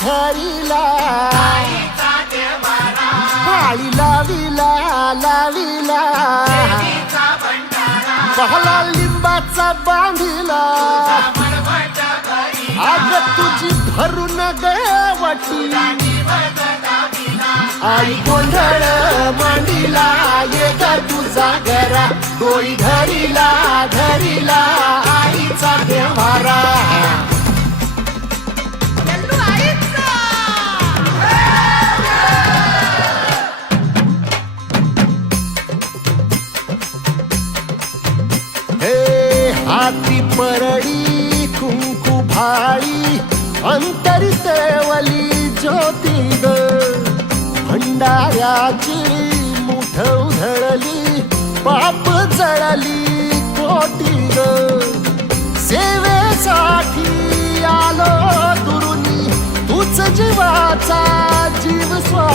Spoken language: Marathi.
धरिला पाळी लाविला लाविला पहला लिंबाचा बांधिला आग तुझी भरून गवटी आई गोंधळ मांडिला ये ग तुझा घरा डोळी धरिला धरिला आईचा देवारा हे हाती परडी कुंकू भाळी अंतरी तेवली ज्योती ग भंडाऱ्याची मुठ उधळली पाप जळली कोटी ग सेवेसाठी आलो दुरुनी तूच जीवाचा जीव स्वा